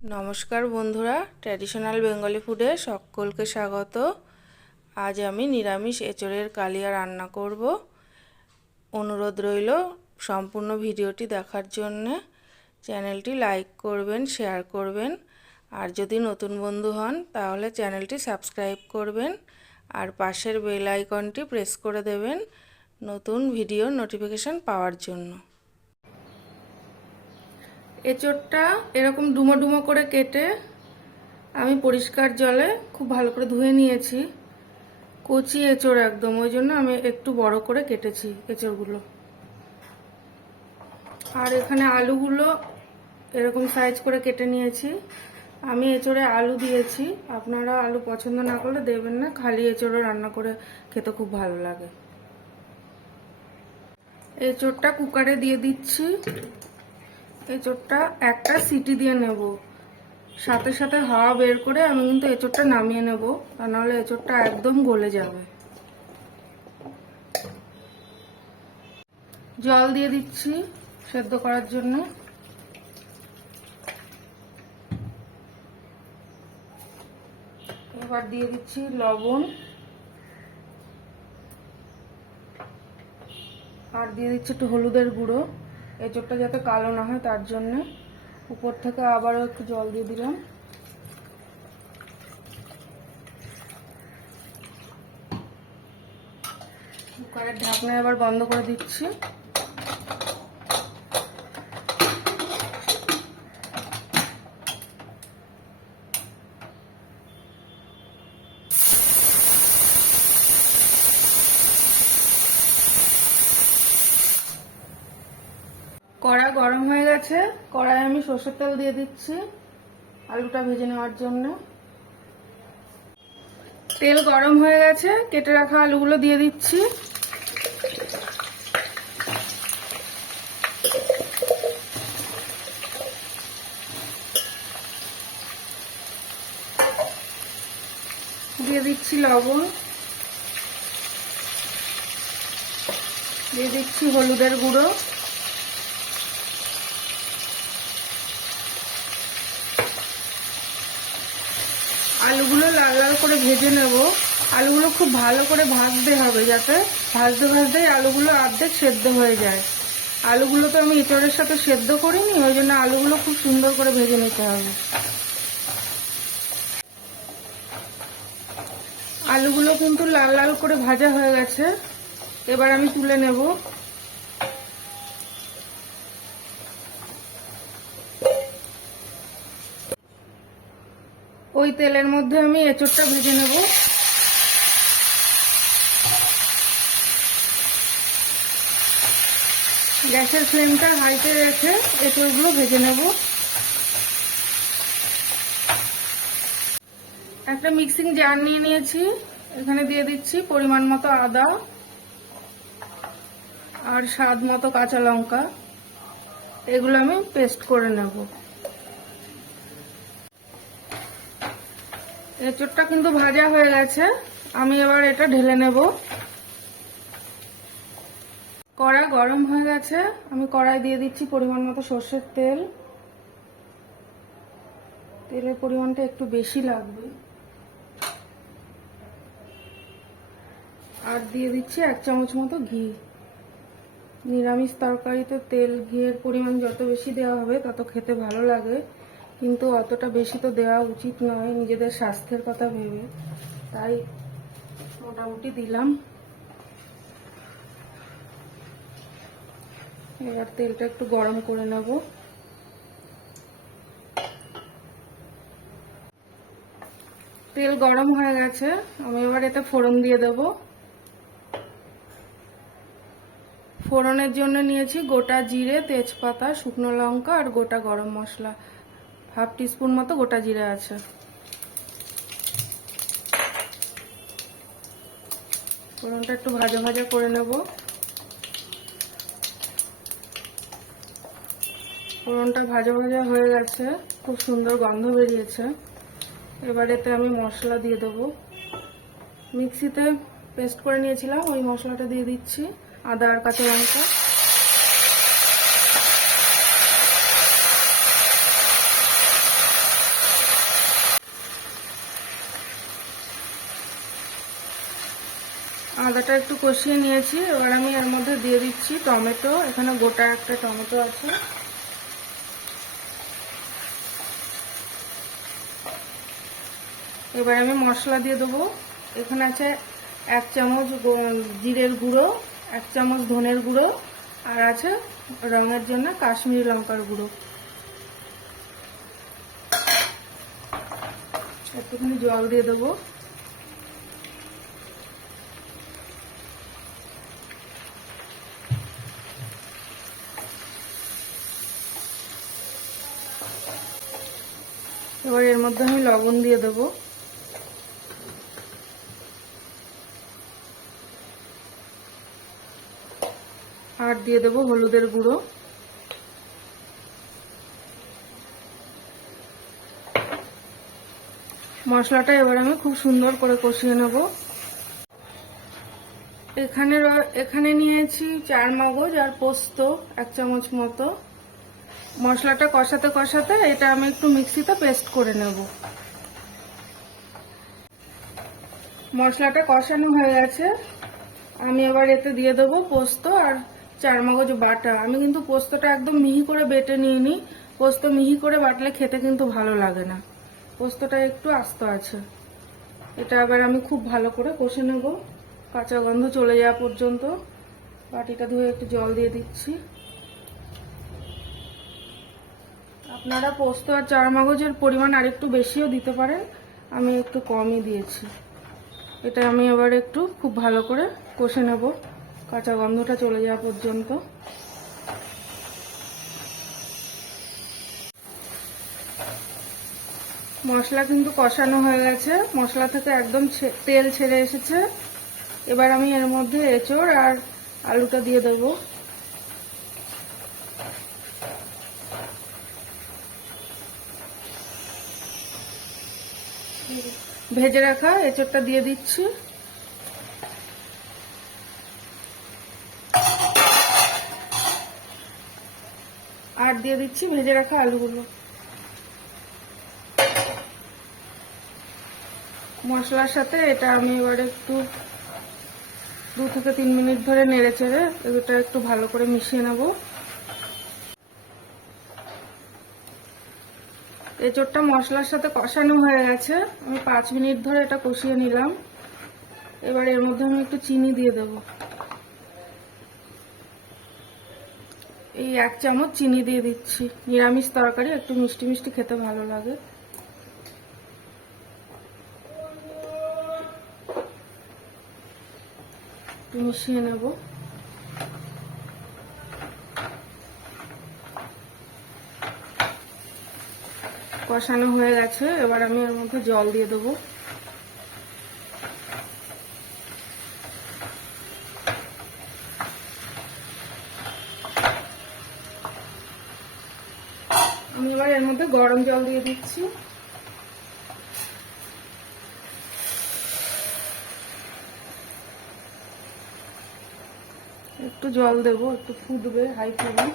নমস্কার বন্ধুরা, traditional Bengali ফুডে সকলকে স্বাগত। আজ আমি নিরামিষ এঁচোড়ের কালিয়া রান্না করব। অনুরোধ রইল সম্পূর্ণ ভিডিওটি দেখার জন্য। চ্যানেলটি লাইক করবেন, শেয়ার করবেন, আর যদি নতুন বন্ধু হন তাহলে চ্যানেলটি সাবস্ক্রাইব করবেন আর পাশের বেল আইকনটি প্রেস করে দেবেন নতুন ভিডিওর নোটিফিকেশন পাওয়ার জন্য। এঁচোড়টা এরকম ডুমো ডুমো করে কেটে আমি পরিষ্কার জলে খুব ভালো করে ধুয়ে নিয়েছি। কচি এঁচোড় একদম, ওই জন্য আমি একটু বড় করে কেটেছি এঁচোড়গুলো। আর এখানে আলুগুলো এরকম সাইজ করে কেটে নিয়েছি। আমি এঁচোড়ে আলু দিয়েছি, আপনারা আলু পছন্দ না করলে দেবেন না, খালি এঁচোড়ে রান্না করে খেতে খুব ভালো লাগে। এঁচোড়টা কুকারে দিয়ে দিচ্ছি। এঁচোড়টা একটা সিটি দিয়ে নেব, সাথে সাথে হাওয়া বের করে আমি কিন্তু এঁচোড়টা নামিয়ে নেব, তা নাহলে এঁচোড়টা একদম গলে যাবে। জল দিয়ে দিচ্ছি সেদ্ধ করার জন্য। এবার দিয়ে দিচ্ছি লবণ, আর দিয়ে দিচ্ছি একটু হলুদের গুঁড়ো, এঁচোড়টা যাতে কালো না হয় তার জন্য। উপর থেকে আবারও একটু জল দিয়ে দিলাম। কুকারের ঢাকনা এবার বন্ধ করে দিচ্ছি। কড়াই গরম হয়ে গেছে, কড়াই আমি সরষের তেল দিয়ে দিচ্ছি আলুটা ভেজে নেওয়ার জন্য। তেল গরম হয়ে গেছে, কেটে রাখা আলুগুলো দিয়ে দিচ্ছি। দিয়ে দিচ্ছি লবণ, দিয়ে দিচ্ছি হলুদের গুঁড়ো, আলুগুলো লাল লাল করে ভেজে নেব। আলুগুলো খুব ভালো করে ভাজতে হবে, যাতে ভাজতে ভাজতেই আলুগুলো অর্ধেক সেদ্ধ হয়ে যায়। আলুগুলো তো আমি এঁচোড়ের সাথে সেদ্ধ করিনি, ওই জন্য আলুগুলো খুব সুন্দর করে ভেজে নিতে হবে। আলুগুলো কিন্তু লাল লাল করে ভাজা হয়ে গেছে, এবার আমি তুলে নেব। ওই তেলের মধ্যে আমি এঁচোড়টা ভেজে নেব। গ্যাসের ফ্লেমটা হাইতে রেখে এঁচোড়গুলো ভেজে নেব। একটা মিক্সিং জার নিয়ে নিয়েছি, এখানে দিয়ে দিচ্ছি পরিমাণ মতো আদা আর স্বাদ মতো কাঁচা লঙ্কা। এগুলো আমি পেস্ট করে নেব। এঁচোড়টা কিন্তু ভাজা হয়ে গেছে, আমি এবার এটা ঢেলে নেব। কড়াই গরম হয়ে গেছে, আমি কড়াই দিয়ে দিচ্ছি পরিমাণ মতো সর্ষের তেল। তেলের পরিমাণটা একটু বেশি লাগবে। আর দিয়ে দিচ্ছি 1 চামচ মতো ঘি। নিরামিষ তরকারিতে তেল ঘিয়ের পরিমাণ যত বেশি দেওয়া হবে তত খেতে ভালো লাগে, কিন্তু অতটা বেশি তো দেওয়া উচিত নয় নিজেদের স্বাস্থ্যের কথা ভেবে, তাই মোটামুটি দিলাম। এবার তেলটা একটু গরম করে নেব। তেল গরম হয়ে গেছে, আমি এবার এতে ফোড়ন দিয়ে দেব। ফোড়নের জন্য নিয়েছি গোটা জিরে, তেজপাতা, শুকনো লঙ্কা আর গোটা গরম মশলা। 1/2 টিস্পুন মতো গোটা জিরে আছে। ফোড়নটা একটু ভাজা ভাজা করে নেব। ফোড়নটা ভাজা ভাজা হয়ে গেছে, খুব সুন্দর গন্ধ বেরিয়েছে। এবার এতে আমি মশলা দিয়ে দেব। মিক্সিতে পেস্ট করে নিয়েছিলাম, ওই মশলাটা দিয়ে দিচ্ছি। আদা আর কাঁচা লঙ্কা, আদাটা একটু কষিয়ে নিয়েছি। এবার আমি এর মধ্যে দিয়ে দিচ্ছি টমেটো। এখানে গোটা একটা টমেটো আছে। এবার আমি মশলা দিয়ে দেবো। এখানে আছে 1 চামচ জিরের গুঁড়ো, 1 চামচ ধনের গুঁড়ো, আর আছে রঙের জন্য কাশ্মীরি লঙ্কার গুঁড়ো। একটুখানি জল দিয়ে দেবো। এবার এর মধ্যে আমি লবণ দিয়ে দেবো। আর দিয়ে দেবো হলুদের গুঁড়ো। মশলাটা এবার আমি খুব সুন্দর করে কষিয়ে নেব। এখানে নিয়েছি 4 মগজ আর পোস্ত 1 চামচ মতো। মশলাটা কষাতে কষাতে এটা আমি একটু মিক্সিতে পেস্ট করে নেব। মশলাটা কষানো হয়ে গেছে। আমি এবার এতে দিয়ে দেবো পোস্ত আর 4 মগজ বাটা। আমি কিন্তু পোস্তটা একদম মিহি করে বেটে নিইনি। পোস্ত মিহি করে বাটলে খেতে কিন্তু ভালো লাগে না, পোস্তটা একটু আস্ত আছে। এটা আবার আমি খুব ভালো করে কষে নেব কাঁচা গন্ধ চলে যাওয়া পর্যন্ত। বাটিটা ধুয়ে একটু জল দিয়ে দিচ্ছি। আপনারা পোস্ত আর 4 মগজের পরিমাণ আরেকটু বেশিও দিতে পারেন, আমি একটু কমই দিয়েছি। এটা আমি এবার একটু খুব ভালো করে কষে নেব কাঁচা গন্ধটা চলে যাওয়া পর্যন্ত। মশলা কিন্তু কষানো হয়ে গেছে, মশলা থেকে একদম তেল ছেড়ে এসেছে। এবার আমি এর মধ্যে এঁচড় আর আলুটা দিয়ে দেবো। ভেজে রাখা এঁচড়টা দিয়ে দিচ্ছি। আর দিয়ে দিচ্ছি ভেজে রাখা আলুগুলো। মশলার সাথে এটা আমি এবার একটু 2 থেকে 3 মিনিট ধরে নেড়ে চেড়ে এটা একটু ভালো করে মিশিয়ে নেব। এঁচড়টা মশলার সাথে কষানো হয়ে গেছে। আমি 5 মিনিট ধরে এটা কষিয়ে নিলাম। এবার এর মধ্যে আমি একটু চিনি দিয়ে দেব। এই 1 চামচ চিনি দিয়ে দিচ্ছি। নিরামিষ তরকারি একটু মিষ্টি মিষ্টি খেতে ভালো লাগে। একটু মিশিয়ে নেব। কষানো হয়ে গেছে। এবার আমি এর মধ্যে জল দিয়ে দেবো। আমি এবার এর মধ্যে গরম জল দিয়ে দিচ্ছি। একটু জল দেবো, একটু ফুটবে হাই ফ্লেমে।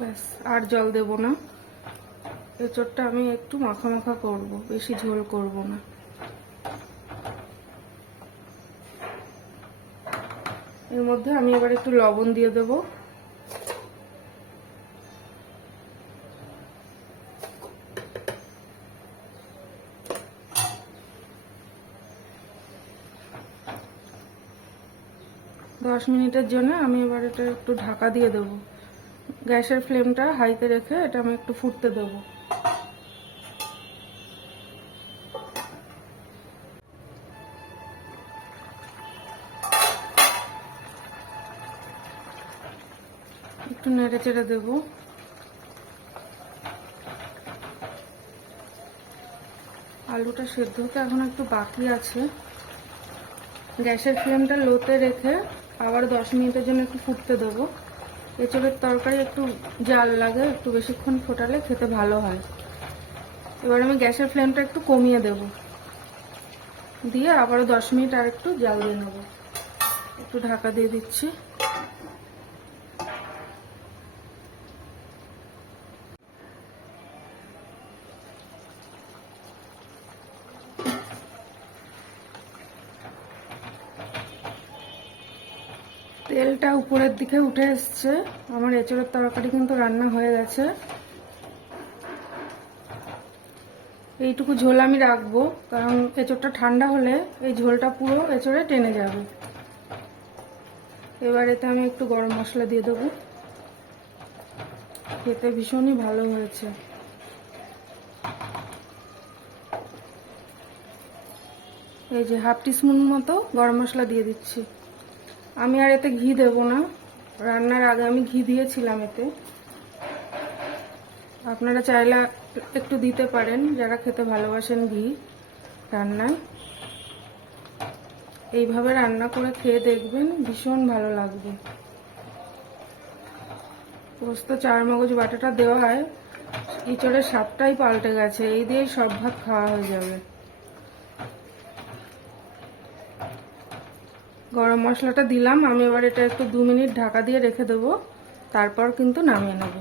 ব্যাস, আর জল দেব না। এঁচড়টা আমি একটু মাখা মাখা করব, বেশি ঝোল করব না। এর মধ্যে আমি এবার একটু লবণ দিয়ে দেব। দশ মিনিটের জন্য আমি এবার এটা একটু ঢাকা দিয়ে দেব। গ্যাসের ফ্লেমটা হাইতে রেখে এটা আমি একটু ফুটতে দেব। একটু নেড়ে চেড়ে দেব। আলুটা সেদ্ধ হতে এখন একটু বাকি আছে। গ্যাসের ফ্লেমটা লোতে রেখে আবার 10 মিনিটের জন্য একটু ফুটতে দেবো। এঁচড়ের তরকারি একটু জাল লাগে, একটু বেশিক্ষণ ফোটালে খেতে ভালো হয়। এবার আমি গ্যাসের ফ্লেমটা একটু কমিয়ে দেব, দিয়ে আবারও 10 মিনিট আর একটু জাল দিয়ে নেব। একটু ঢাকা দিয়ে দিচ্ছি। তেলটা উপরের দিকে উঠে এসছে। আমার এঁচোড়ের তরকারি কিন্তু রান্না হয়ে গেছে। এইটুকু ঝোল আমি রাখবো, কারণ এঁচোড়টা ঠান্ডা হলে এই ঝোলটা পুরো এঁচোড়ে টেনে যাবে। এবার এতে আমি একটু গরম মশলা দিয়ে দেবো। খেতে ভীষণই ভালো হয়েছে। এই যে হাফ টিস্পুন মতো গরম মশলা দিয়ে দিচ্ছি। আমি আর এতে ঘি দেব না, রান্নার আগে আমি ঘি দিয়েছিলাম এতে। আপনারা চাইলে একটু দিতে পারেন, যারা খেতে ভালোবাসেন ঘি রান্নায়। এইভাবে রান্না করে খেয়ে দেখবেন, ভীষণ ভালো লাগবে। পোস্ত চারমগজ বাটাটা দেওয়ায় এঁচোড়ের স্বাদটাই পাল্টে গেছে। এই দিয়েই সব ভাত খাওয়া হয়ে যাবে। গরম মশলাটা দিলাম, আমি এবার এটা একটু 2 মিনিট ঢাকা দিয়ে রেখে দেবো, তারপর কিন্তু নামিয়ে নেব।